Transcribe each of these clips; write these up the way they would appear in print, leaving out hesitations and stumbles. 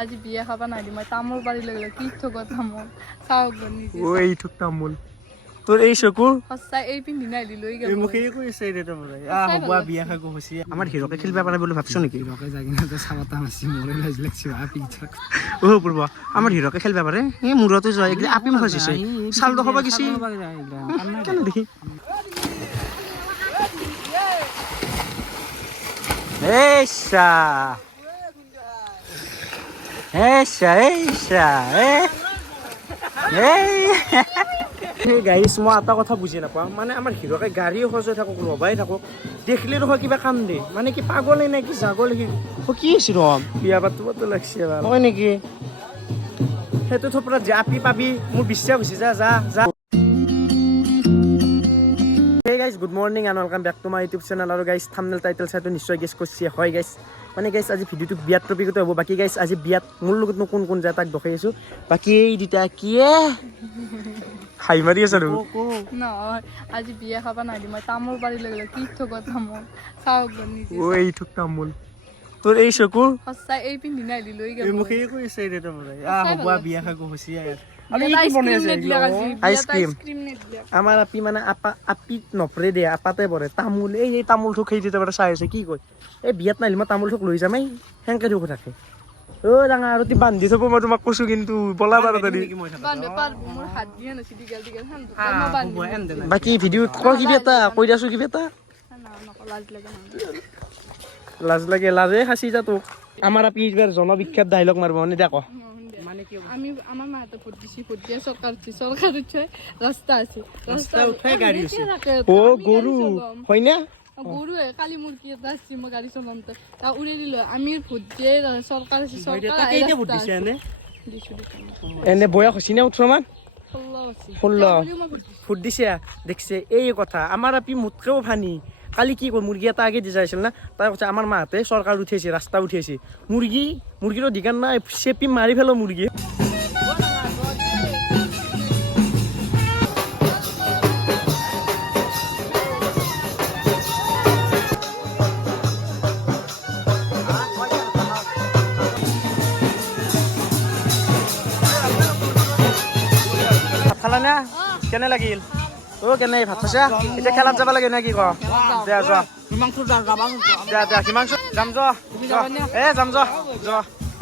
আজি বিয়া খাবা নাদি মই তামোল পাৰি লৈ কি থক তামোল চাওক নিজে ওই থক তামোল তোৰ এই চকু সঁচা এই পিন্ধি নাইলি লৈ গেল মুখে কৈছে দে তোমরা হবুয়া বিয়া খাগো হসি আমার হিরোকে খেলবা পারে বলে ভাবছো নাকি হিরোকে জাগি না তো সাবাতা মাসি মরে লাজ লাগছে আপি থাক ও পূর্ব আমার হিরোকে খেলবা পারে এ মুরতে জয় এগুলা আপি মাখাইছে সাল তো হবা গেছি কেন দেখি এসা এসা এসা গাইছ মই এটা কথা বুজি নাপাওঁ মানে আমাৰ হিৰোকে গাড়ী সজাই থাকক ৰবাই থাকক দেখিলে নহয় কিবা কান্দে মানে কি পাগলে নে কি জাগল কি আছে ৰম বিয়া পাতিবতো লাগছে হয় নেকি সেইটো থপৰা জাপি পাবি মোৰ বিশ্বাস হৈছে যা যা যা Hey guys, good morning and welcome back to my YouTube channel. আৰু guys, thumbnail title চাইটো নিশ্চয় গেছ কৰিছে হয় guys. মানে guys আজি ভিডিওটো বিয়াত টপিকতে হ'ব বাকি guys আজি বিয়াত মোৰ লগত কোন কোন যায় তাক দেখাই আছো বাকি এই দুটা কি হাই মাৰি আছে আৰু নহয় আজি বিয়া খাবা নাদি মই তামোল পাৰি লৈ কি থক তামোল চাওক নিজে ওই থক তামোল তোৰ এই চকু সঁচা এই পিন্ধি নাইলি লৈ গেল মুখে কৈছে দে তোমরা হবুয়া বিয়া খাগো হসি আমি কি বনাই আছে আইসক্রিম আমার আপি মানে আপি নপৰে দে আপাতে পৰে তামোল এই তামোল থক খাই দিতে পারে চাই আছে কি কয় এই বিয়াত নাইলি মই তামোল থক লৈ যামেই হেংকে দুখ থাকে ও ডাঙা আৰু তি বান্ধি থব মই তোমাক কৈছো কিন্তু বলা বাৰ তৰি বান্ধে পাৰ মোৰ হাত দিয়া নাছি দিগাল দিগাল হান মই বান্ধি বাকি ভিডিও কৈ কি বেটা কৈ দিছো কি বেটা না নক লাজ লাগে লাজ লাগে লাজে হাসি যা তোক আমার আপি এইবাৰ জনবিখ্যাত ডায়লগ মারব মানে দেখো মানে কি আমি আমার মা তো ফুট দিয়া সরকার হচ্ছে রাস্তা আছে রাস্তা উঠাই গাড়ি আছে ও গরু হয় না গরু কালি মুরগি এটা আসছে মই গাড়ি চলাম তা উড়ে দিল আমি ফুট দিয়ে সরকার আছে সরকার কেইটা ফুট দিছে দিছো এনে বয়স হৈছে না 18 মান 16 ফুট দিছে দেখছে এই কথা আমার আপি মুতকেও ফানি কালি কি কয় মুরগি এটা আগে দি যাইছিল না তাই কথা আমার মাতে সরকার উঠেছে রাস্তা উঠেছে মুরগির অধিকার নাই চেপি মারি ফেলো মুরগি খালা না কেনে লাগিল ও কেনে ভাত খাইছা এতিয়া খেলাত যাব লাগে নে কি ক দে যা মাংস যাবা দে দে কিমাংশ যাম যা এ যাম যা যা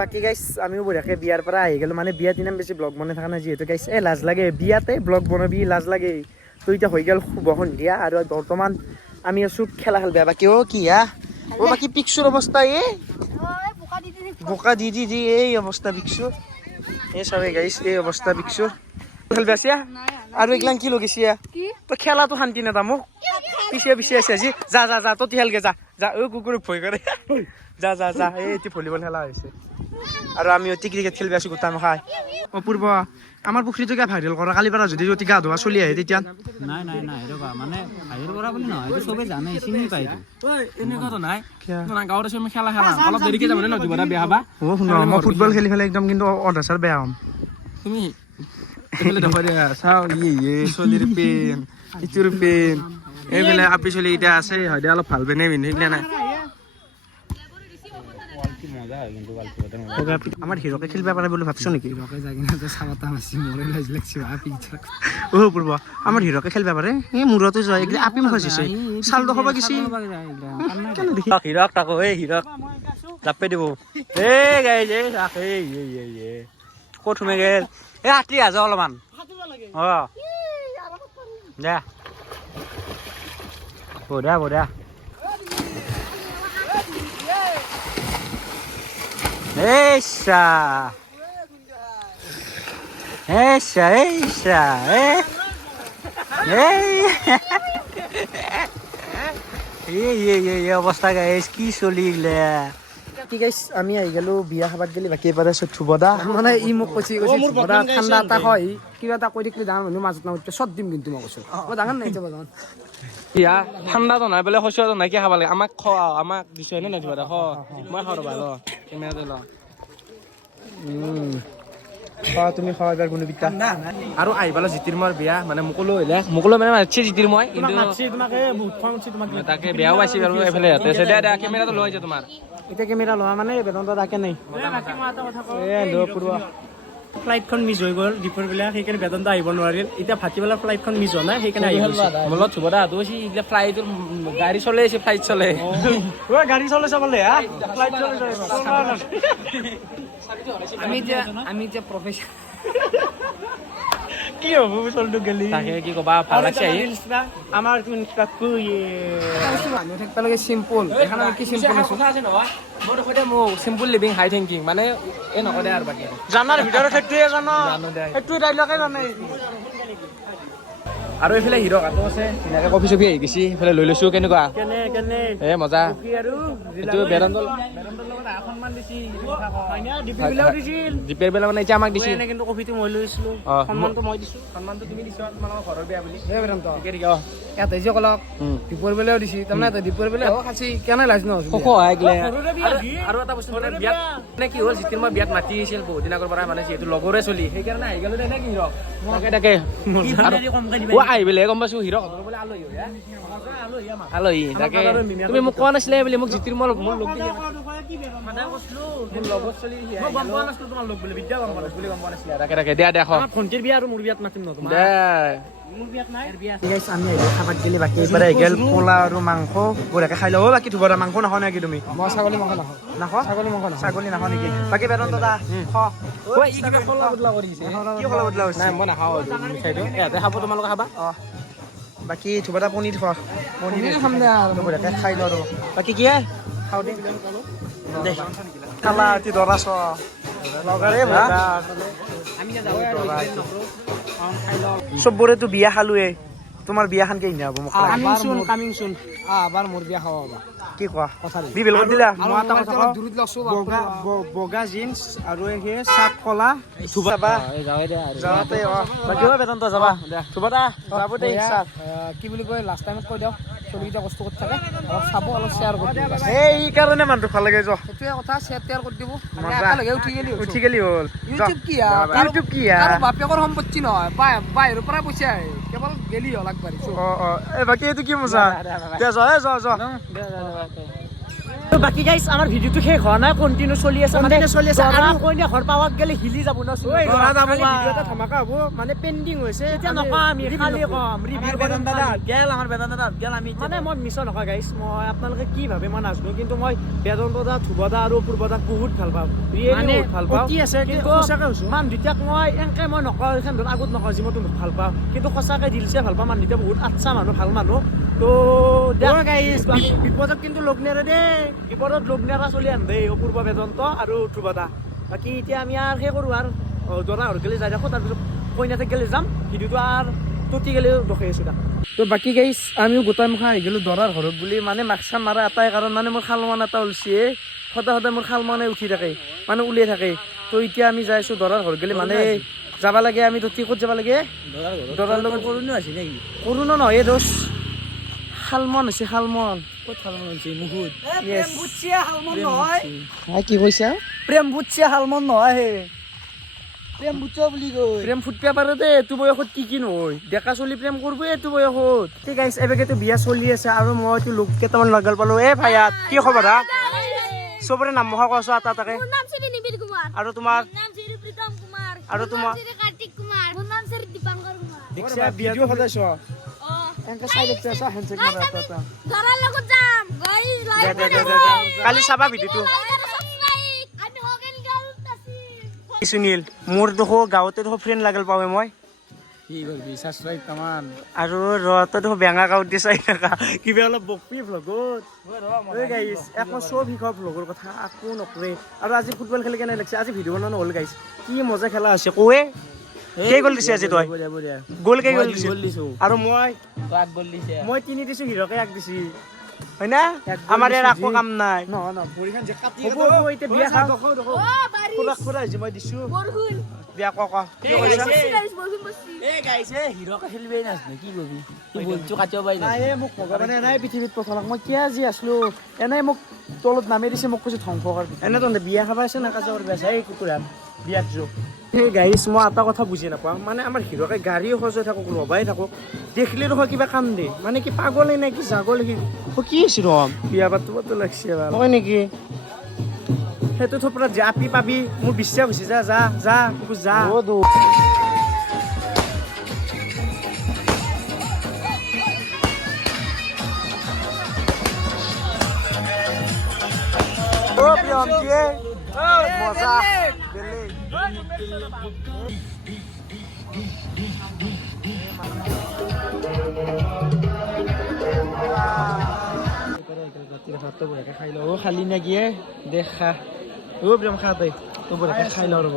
বাকি গাইস আমিও বঢ়িয়াকে বিয়াৰ পৰা আহি গেলো মানে বিয়াত ইমান বেছি ব্লগ বনাই থকা নাই যিহেতু গাইস এই লাজ লাগে বিয়াতে ব্লগ বনাবি লাজ লাগে তো এতিয়া হৈ গেল শুভ সন্ধিয়া আৰু বৰ্তমান আমি আছো খেলা খেলবা বাকি ও কি ও বাকি পিকচুৰ অৱস্থা বোকা দি এই অৱস্থা পিকচুৰ এই চাবে গাইস এই অৱস্থা পিকচুৰ খেলবা আছে আৰু এগলাং কি লগিছিয়া তো খেলাটো শান্তি নেদা মোক পিছে আছে আজি যা যা যা তো খেলগে যা যা ও কুকুৰক ভয় কৰে যা যা যা এই ভলিবল খেলা হৈছে আৰু আমি অতি ক্ৰিকেট খেলবা আছো গোটা মাখাই অপূৰ্ব আমাৰ পুখুৰীটো কিয় ভাইৰেল কৰা কালি পৰা যদি অতি গা ধোৱা চলি আহে তেতিয়া নাই ৰবা মানে ভাইৰেল কৰা বুলি নহয় এইটো চবে জানে চিনি পায় এনেকুৱাতো নাই না গাঁৱত আছে আমি খেলা অলপ দেৰিকে যাব ন দুবাৰা বেয়া হবা ও শুন মই ফুটবল খেলি ফেলে একদম কিন্তু অৰ্ধাছাৰ বেয়া হ'ম তুমি এইফালে দেখুৱাই দিয়া চাও চলিৰ পেন ইটোৰ পেন এইফালে আপি চলি এতিয়া আছে হয় দিয়া অলপ ভাল পেনে পিন্ধিলে নাই আমাৰ হিৰোকে খেলবা পারে বলে ভাবছো নাকি হিরোকে জাগি না তো সাবাতা মাসি মরে লাজ লাগছে আপি থাক ও পূর্ব আমার হিরোকে খেলবা পারে এ মুরতে জয় এগুলা আপি মাখাইছে সাল তো হবা গেছি কেন দেখি হিরক তাকো এই হিরক জাপে দিব এ গাই যে রাখে এই কত মে গেল এ আটি আজ অলমান ও দে বড়া Esa. অবস্থা গাইস কি চলি গলে কি গাইস আমি আহি গেলো বিয়া খাবাত গেলি বাকি এবারে ছুবদা মানে ই মোক কৈছে বড়া ঠান্ডা এটা হয় কিবা এটা কৈ দিলে ডাঙৰ মানুহ মাজত না চব দিম কিন্তু মই কৈছো মই ডাঙৰ নাই যাব যাম ইয়া ঠাণ্ডাটো নাই বোলে শস্যটো নাই কি খাব লাগে আমাক খোৱা আমাক দিছো নে নাই দিবা মই খাওঁ ৰবা কেমেৰাতে ল তুমি খাওয়া এবাৰ গুণবিতা আৰু আহিবলৈ জিতিৰ মোৰ বিয়া মানে মোকলো আহিলে মোকলো মানে মাতিছে জিতিৰ মই কিন্তু তাকে বেয়াও পাইছে বাৰু এইফালে সিহঁতে আছে দে কেমেৰাটো লৈ আহিছে তোমাৰ এতিয়া কেমেৰা লোৱা মানে বেদান্ত তাকে নাই ফ্লাইটখন মিছ হৈ গ'ল দীপৰ বিলাক সেইকাৰণে বেদান্ত আহিব নোৱাৰিল এতিয়া ভাটিবেলা ফ্লাইটখন মিছ হোৱা নাই সেইকাৰণে আহি গৈছে মোৰ লগত চুবদা হাতো আছে এইগিলা ফ্লাইটৰ গাড়ী চলে আছে ফ্লাইট চলে গাড়ী চলাইছে বোলে ফ্লাইট চলাইছে আমি যে প্ৰফেচন কি হ'ব চলটো গেলি তাকে কি ক'বা ভাল লাগছে আহি আমাৰ মানুহ থাকিব লাগে চিম্পল এখন কি চিম্পল আছে মোৰ দেখোঁতে মোক চিম্পল লিভিং হাই থিংকিং মানে এই নকৰে আৰু বাকী জানাৰ ভিতৰত সেইটোৱে জানো সেইটোৱে ডাইলগে জানে আৰু এইফালে হিৰ কাটো আছে ধুনীয়াকৈ কফি চফি আহি গৈছি এইফালে লৈ লৈছোঁ কেনেকুৱা কেনে এ মজা আৰু এইটো বেদান্তৰ সন্মান দিছি দীপবিলাও দিছিল জিপেৰ বেলা মানে এতিয়া আমাক দিছে কিন্তু কফিটো মই লৈছিলো সন্মানটো মই দিছো সন্মানটো তুমি দিছা তোমালোকৰ ঘৰৰ বেয়া বুলি বেদান্ত ঠিকে ঠিকে ইয়াতে যে কলক দীপৰ বেলাও দিছি তাৰমানে দীপৰ বেলাও খাচি কেনে লাজ ন আৰু এটা বস্তু মানে বিয়াত মানে কি হ'ল যেতিয়া মই বিয়াত মাতি আহিছিল বহুত দিন আগৰ পৰা মানে যিহেতু লগৰে চলি সেইকাৰণে আহি গ'লো নে কি হিৰক তাকে আহিলে গম পাইছো হিৰক বোলে আলহী তাকে তুমি মোক কোৱা নাছিলে বুলি মোক জিতিৰ মোৰ লগ তাকে তাকে দিয়া দেখো ভণ্টিৰ বিয়া আৰু মোৰ বিয়াত মাতিম ন তোমাৰ দে আমি খাবাত গেলি বাকী এইবাৰ গেল পোলা আৰু মাংস বঢ়িয়াকৈ খাই লওঁ বাকী ধুবৰা মাংস নাখাওঁ নেকি তুমি মই ছাগলী মাংস নাখাওঁ ছাগলী মাংস ছাগলী নাখাওঁ নেকি বাকী বেদান্ত দা মই নাখাওঁ ইয়াতে খাব তোমালোকে খাবা অঁ বাকী ধুবৰা পনীৰ খোৱা পনীৰ খাম দে বঢ়িয়াকৈ খাই লওঁ আৰু বাকী কি খাওঁ দে দে খালা অতি দৰা চ লগাৰে চবৰেতো বিয়া খালোৱে তোমাৰ বিয়াখন কেইদিন হ'ব মোক কামিং চুন আবাৰ মোৰ বিয়া খাব পাবা কি কোৱা বিবেল কৰি দিলা বগা জিন্স আৰু সেই চাপ কলা ধুবা যাওঁতে বাকী বেদান্ত যাবা ধুবা যাব দে কি বুলি কয় লাষ্ট টাইমত কৈ দিয়ক চলিকেইটা কষ্ট কৰি থাকে অলপ চাব অলপ শ্বেয়াৰ কৰি দিব এই কাৰণে মানুহটো ভাল লাগে যোৱা সেইটোৱে কথা শ্বেয়াৰ কৰি দিব একেলগে উঠি গেলি হ'ল ইউটিউব কি বাপেকৰ সম্পত্তি নহয় বাহিৰৰ পৰা পইচা আহে কেৱল গেলি হ'ল আগবাঢ়িছো এই বাকী এইটো কি মজা যোৱা বাকি গাইস আমাৰ ভিডিওটো শেষ হোৱা নাই কন্টিনিউ চলি আছে আৰু কইনা ঘৰ পাৱাক গেলে হিলি যাব না ভিডিওটা ধমাকা হ'ব মানে পেন্ডিং হৈছে এতিয়া নকওঁ আমি খালি কম ৰিভিউ কৰিম দাদা গেল আমাৰ বেদান্ত দাদা গেল আমি মানে মই মিছ নকওঁ গাইস মই আপোনালোকে কি ভাবে মই নাজানো কিন্তু মই বেদান্ত দাদা ধুবদা আৰু পূৰ্বদা বহুত ভাল পাওঁ ৰিয়েলি ভাল পাওঁ কি আছে কিন্তু সঁচাকৈ কৈছো মান দুটাক মই এনেকৈ মই নকওঁ এখন ধৰ আগত নকওঁ যি মই ভাল পাওঁ কিন্তু সঁচাকৈ দিলছে ভাল পাওঁ মান দুটা বহুত আচ্ছা মানুহ ভাল মানুহ তো গাইস বিপদত কিন্তু লগ নেৰে দেই বিপদত লগ নেৰা চলি আন দেই অপূৰ্ব বেদান্ত আৰু ধ্ৰুৱদা বাকী এতিয়া আমি আৰু সেই কৰোঁ আৰু দৰা ঘৰ গেলে যাই থাকোঁ তাৰপিছত কইনাতে গেলে যাম ভিডিঅ'টো আৰু টুটি গেলে দেখাই আছোঁ তাক তো বাকী গাইছ আমিও গোটাই মুখা আহি গ'লোঁ দৰাৰ ঘৰত বুলি মানে মাক্সা মাৰা এটাই কাৰণ মানে মোৰ শালমান এটা ওলছে সদায় মোৰ শালমানে উঠি থাকে মানে উলিয়াই থাকে তো এতিয়া আমি যাই আছোঁ দৰাৰ ঘৰ গেলে মানে যাব লাগে আমি টুটি ক'ত যাব লাগে দৰাৰ লগত কৰোণো আছে নেকি কৰোণো নহয় এই দোষ শালমন হৈছে শালমন ক'ত শালমন হৈছে মুহুত কি কৈছা প্ৰেম বুটছে শালমন নহয় প্ৰেম বুটছ বুলি কয় প্ৰেম ফুটপিয়া পাৰে দে এইটো বয়সত কি নহয় ডেকা চলি প্ৰেম কৰিব এইটো বয়সত ঠিক আছে এবেগেতো বিয়া চলি আছে আৰু মই এইটো লোক কেইটামান লগাল পালো এ ভাইয়াত কি খবৰ হা চবৰে নাম মহা কৈছো এটা তাকে আৰু তোমাৰ আৰু তোমাৰ ভিডিঅ' সদায় চোৱা কালি চাবা ভিডিঅ'টো সুনীল মোৰ দেখো গাঁৱতে দেখো ফ্ৰেণ্ড লাগিল পাওঁ মই কি কৰিবি ছাবস্ক্ৰাইব কামান আৰু ৰতে দেখো বেঙা গাঁৱত দি চাই থাকা কিবা অলপ বকপি ভ্লগত গাইছ একো চব শিকাওঁ ভ্লগৰ কথা একো নকৰে আৰু আজি ফুটবল খেলি কেনে লাগিছে আজি ভিডিঅ' বনাব নহ'ল গাইছ কি মজা খেলা হৈছে কৱে কেই গ'ল দিছে আজি তই গ'ল কেই গ'ল দিছে আৰু মই 3 দিছো হিৰকে 1 দিছি হয় না আমাৰ ইয়াৰ একো কাম নাই এতিয়া বিয়া খাওঁ খুৰা হৈছে মই দিছো বিয়া ক কি কৈছা হিৰকে খেলিবই নাজানে কি কবি বলটো কাটিব পাৰি নাই মোক ভগৱানে নাই পৃথিৱীত পঠালক মই কিয় আজি আছিলো এনেই মোক তলত নামি দিছে মোক কৈছে ধ্বংস কৰ এনেতো বিয়া খাবা আছে না কাজৰ বেচাই কুকুৰা বিয়াত যোগ সেই গাইছ মই এটা কথা বুজি নাপাওঁ মানে আমাৰ হিৰকে গাড়ী সজাই থাকক ৰবাই থাকক দেখিলে নহয় কিবা কাম দে মানে কি পাগলে নে কি জাগল সি কি আছিল বিয়া পাতিবতো লাগছে হয় নেকি সেইটো থপৰা জাপি পাবি মোৰ বিশ্বাস হৈছে যা যা যা যা মজা খাই ল খালি না গিয়ে দেখা ও প্ৰেম খা তই তো বঢ়িয়াকে খাই ল ৰ'ব